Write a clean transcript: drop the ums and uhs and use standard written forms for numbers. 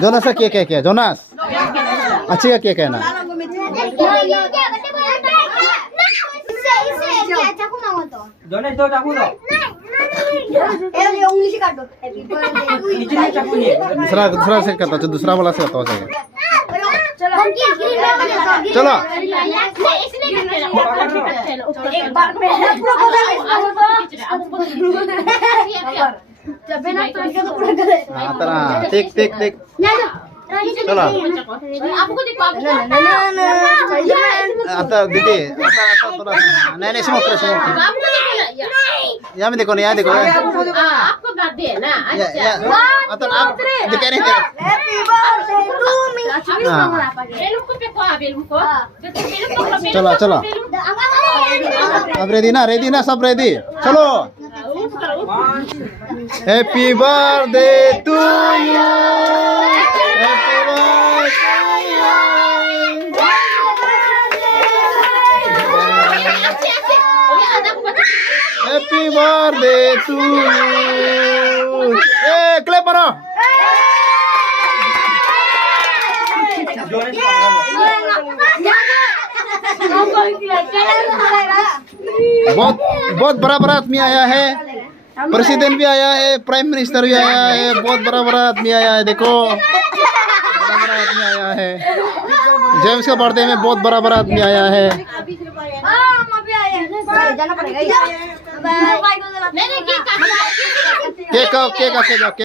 Jonas का cake है क्या? जोनास अच्छी का केक है ना? जोनास दो चाकू दो। दूसरा दूसरा से करता तो दूसरा वाला से होता हो जाएगा। चलो हाँ तरह देख देख देख चलो आता दीदी आता थोड़ा नहीं नहीं स्मोक कर स्मोक यहाँ में देखो ना यहाँ देखो आपको बात है ना। आता आप दिखा नहीं दे चलो चलो अब रेडी ना सब रेडी चलो happy birthday to you happy birthday to you clap मारो बहुत बहुत बड़ा बड़ा आदमी आया है प्रेसिडेंट भी आया है प्राइम मिनिस्टर भी आया है बहुत बड़ा बड़ा आदमी आया है देखो बड़ा बड़ा आदमी आया है जेम्स के बर्थडे में बहुत बड़ा बड़ा आदमी आया है केक